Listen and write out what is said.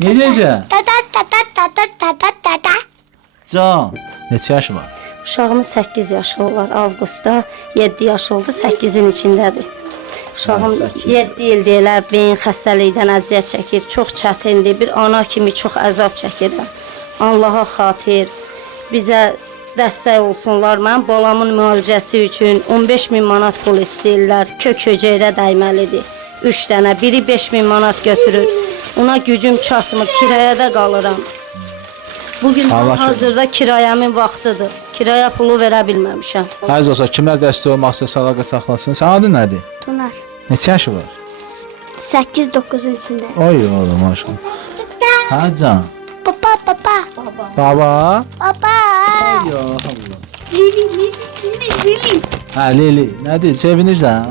Necə? Ta ta ta ta ta ta ta ta ta ta. Can, neçə yaşı var? Uşağımın 8 yaşı olar. Avqustda 7 yaş oldu, 8-in içindədir. Uşağım 7 ildir elə beyin xəstəlikdən əziyyət çəkir. Çox çətindir. Bir ana kimi çox əzab çəkirəm. Allah'a xatir bizə dəstək olsunlar. Mənim balamın müalicəsi üçün 15.000 manat pul istəyirlər. Kök höceyrə dəyməlidir. 3 dənə, biri 5.000 manat götürür. Ona gücüm çatmır, kirayədə qalıram. Bugün hazırda kirayəmin vaxtıdır. Kiraya pulu verə bilməmişəm. Əziz olsa, kimlər dəstək olmaq istəsə əlaqə saxlasın. Sənin adın nədir? Tunar. Neçə yaşı var? 8-9'un içinde. Oy oğlum, maşallah. Hə Can? Papa papa. Baba? Papa. Ya Allah. Lili lili lili lili. Hə Lili, nədir? Sevinirsən?